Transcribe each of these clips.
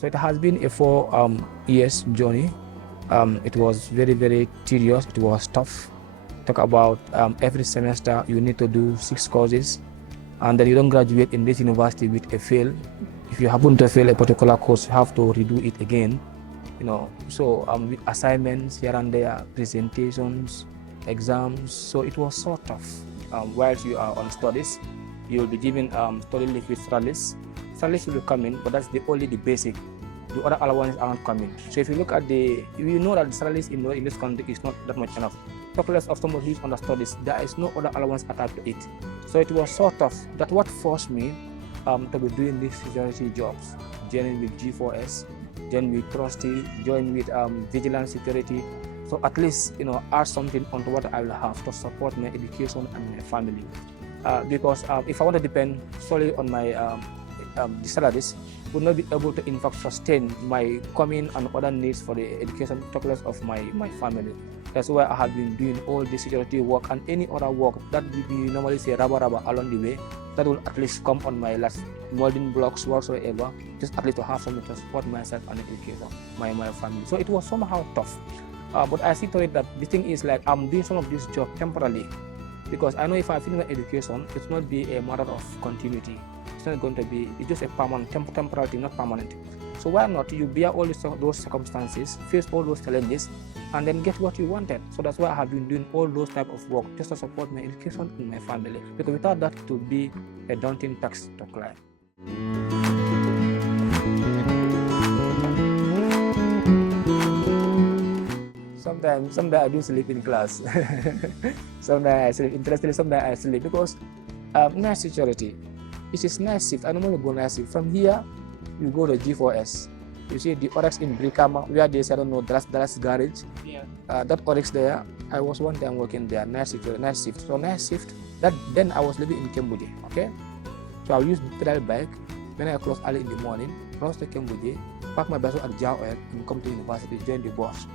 So it has been a 4 years journey. It was very, very tedious. It was tough. Talk about every semester you need to do 6 courses, and then you don't graduate in this university with a fail. If you happen to fail a particular course, you have to redo it again. So with assignments here and there, presentations, exams. So it was so tough. Whilst you are on studies, you will be given study leave with studies. Studies will come in, but that's only the basic. The other allowances aren't coming. So if you look at you know that the salaries in this country is not that much enough. Talk less of someone who is on the studies, there is no other allowance attached to it. So it was so tough. That's what forced me to be doing these security jobs, joining with G4S, joining with Trusty, joining with Vigilance Security. So at least add something onto what I will have to support my education and my family. Because if I want to depend solely on my the salaries, would not be able to in fact sustain my coming and other needs for the education topless of my family. That's why I have been doing all the security work and any other work that we normally say rubber along the way, that will at least come on my last molding blocks whatsoever, just at least to have something to support myself and education, my family. So it was somehow tough. But I see to it that the thing is like I'm doing some of this job temporarily, because I know if I finish my education, it will not be a matter of continuity. It's not going to be, it's just a permanent, temporary, not permanent. So why not you bear all those circumstances, face all those challenges, and then get what you wanted. So that's why I have been doing all those type of work just to support my education and my family. Because without that, it would be a daunting task to climb. Sometimes I do sleep in class. Sometimes I sleep, interestingly, sometimes I sleep because night security. It is night shift. I normally go night shift. From here, you go to G4S. You see the Oryx in Brikama, where they say, I don't know, Dallas Garage. Yeah. That Oryx there, I was one time working there, night shift. So night shift, then I was living in Cambodia, okay? So I will use the pedal bike when I close early in the morning, cross to Cambodia, park my vessel at Jao and come to university, join the bus.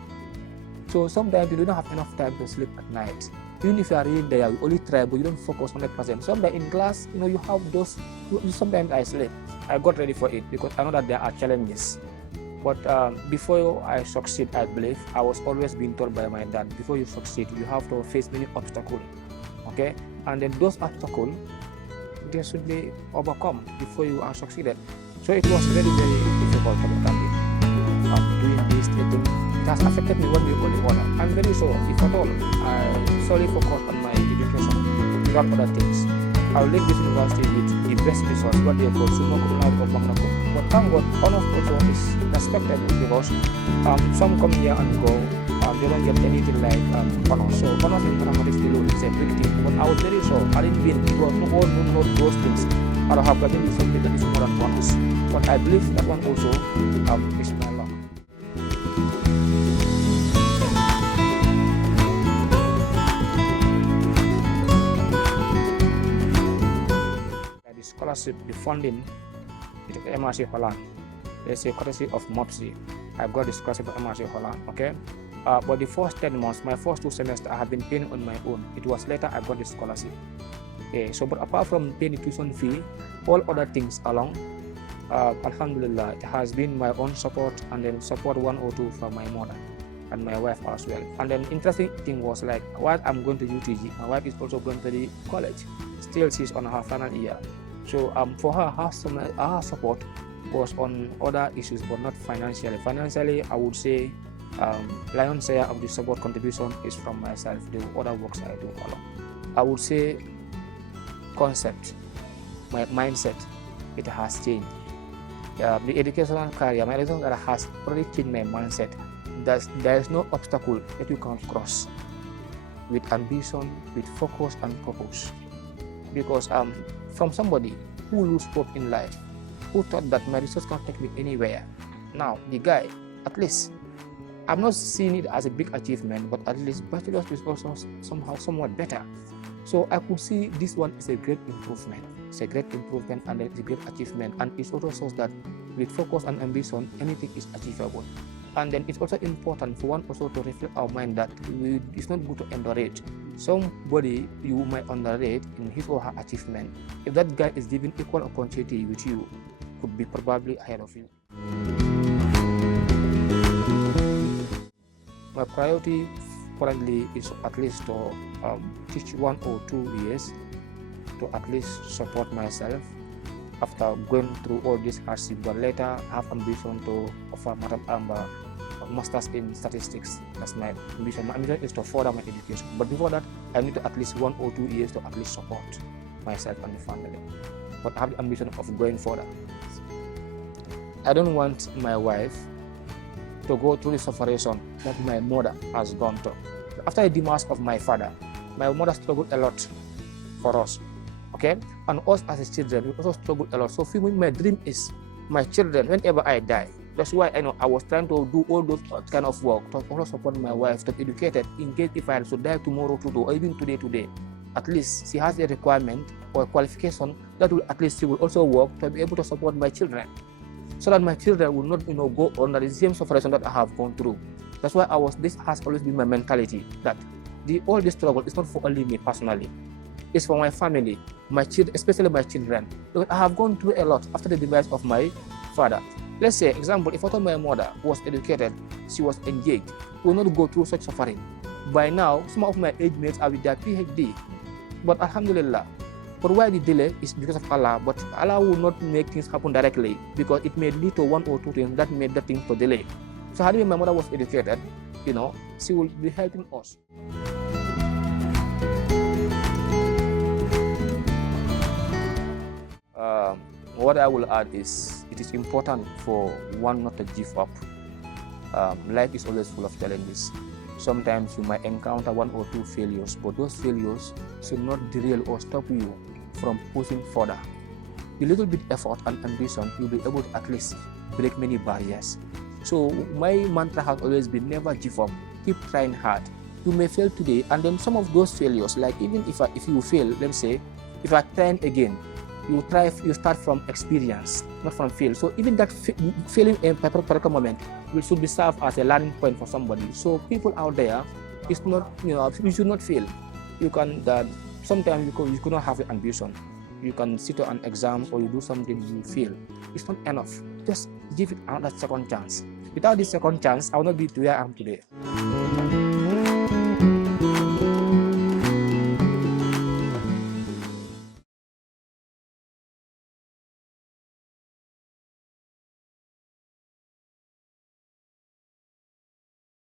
So sometimes you don't have enough time to sleep at night. Even if you are reading there, you only try, but you don't focus 100%. Sometimes in class, you have those. Sometimes I sleep. I got ready for it because I know that there are challenges. But before I succeed, I believe I was always being told by my dad, before you succeed, you have to face many obstacles. Okay, and then those obstacles, they should be overcome before you are succeeded. So it was very, very difficult to doing this thing. It has affected me one way or the other. I'm very sure, if at all, I solely focus on my education without other things, I'll leave this university with the best resource, what they call Sumo Kurunai or Bangladesh. But thank God, honor also is respected because some come here and go, they don't get anything like honor. So honor in mathematics below is a big thing. But I was very sure, I didn't win because no one knows those things. I have gotten something that is more than honors. But I believe that one also is my luck. Scholarship, the funding, it is MRC Holland. Let's say courtesy of MOPSI. I got the scholarship of MRC Holland, okay? But the first 10 months, my first 2 semesters, I have been paying on my own. It was later I got the scholarship. Okay, so but apart from paying the tuition fee, all other things along, Alhamdulillah, it has been my own support and then support 1 or 2 from my mother and my wife as well. And then interesting thing was like, while I'm going to UTG, my wife is also going to the college. Still, she's on her final year. So for her support was on other issues, but not financially. Financially, I would say lion's share of the support contribution is from myself, the other works I do along. I would say concept, my mindset, it has changed. The educational career, my educational career has already changed my mindset. There is no obstacle that you can't cross with ambition, with focus and purpose. Because from somebody who lose hope in life, who thought that my research can take me anywhere. Now, the guy, at least, I'm not seeing it as a big achievement, but at least bachelor's is also somehow somewhat better. So I could see this one is a great improvement. It's a great improvement and it's a great achievement. And it also shows that with focus and ambition, anything is achievable. And then it's also important for one also to reflect our mind that it's not good to underrate. Somebody you might underrate in his or her achievement. If that guy is given equal opportunity with you, could be probably ahead of you. My priority currently is at least to teach 1 or 2 years to at least support myself after going through all this hardship, but later have ambition to offer a master's in statistics. That's my ambition. My ambition is to further my education, but before that I need to at least 1 or 2 years to at least support myself and the family. But I have the ambition of going further. I don't want my wife to go through the separation that my mother has gone through. After the demise of my father, my mother struggled a lot for us, okay? And us as children, we also struggled a lot. So for me, my dream is my children, whenever I die, that's why I was trying to do all those kind of work to also support my wife, to be educated, in case if I should die tomorrow, or even today, at least she has a requirement or a qualification that will at least she will also work to be able to support my children, so that my children will not go under the same separation that I have gone through. That's why this has always been my mentality, that all this struggle is not for only me personally, it's for my family, my children, especially my children, because I have gone through a lot after the demise of my father. Let's say, example, if I thought my mother was educated, she was engaged, will not go through such suffering. By now, some of my age mates are with their PhD. But Alhamdulillah, but why the delay is because of Allah, but Allah will not make things happen directly, because it may lead to 1 or 2 things that made the thing to delay. So had my mother was educated, she will be helping us. What I will add is, it is important for one not to give up. Life is always full of challenges. Sometimes you might encounter 1 or 2 failures, but those failures should not derail or stop you from pushing further. The little bit effort and ambition, you'll be able to at least break many barriers. So my mantra has always been, never give up, keep trying hard. You may fail today, and then some of those failures, like even if you fail, let's say, if I try again, you start from experience, not from fail. So even that failing in a particular moment should be served as a learning point for somebody. So people out there, it's not, you should not fail. You can, sometimes you could not have the ambition. You can sit on an exam or you do something, you fail. It's not enough. Just give it another second chance. Without this second chance, I will not be where I am today.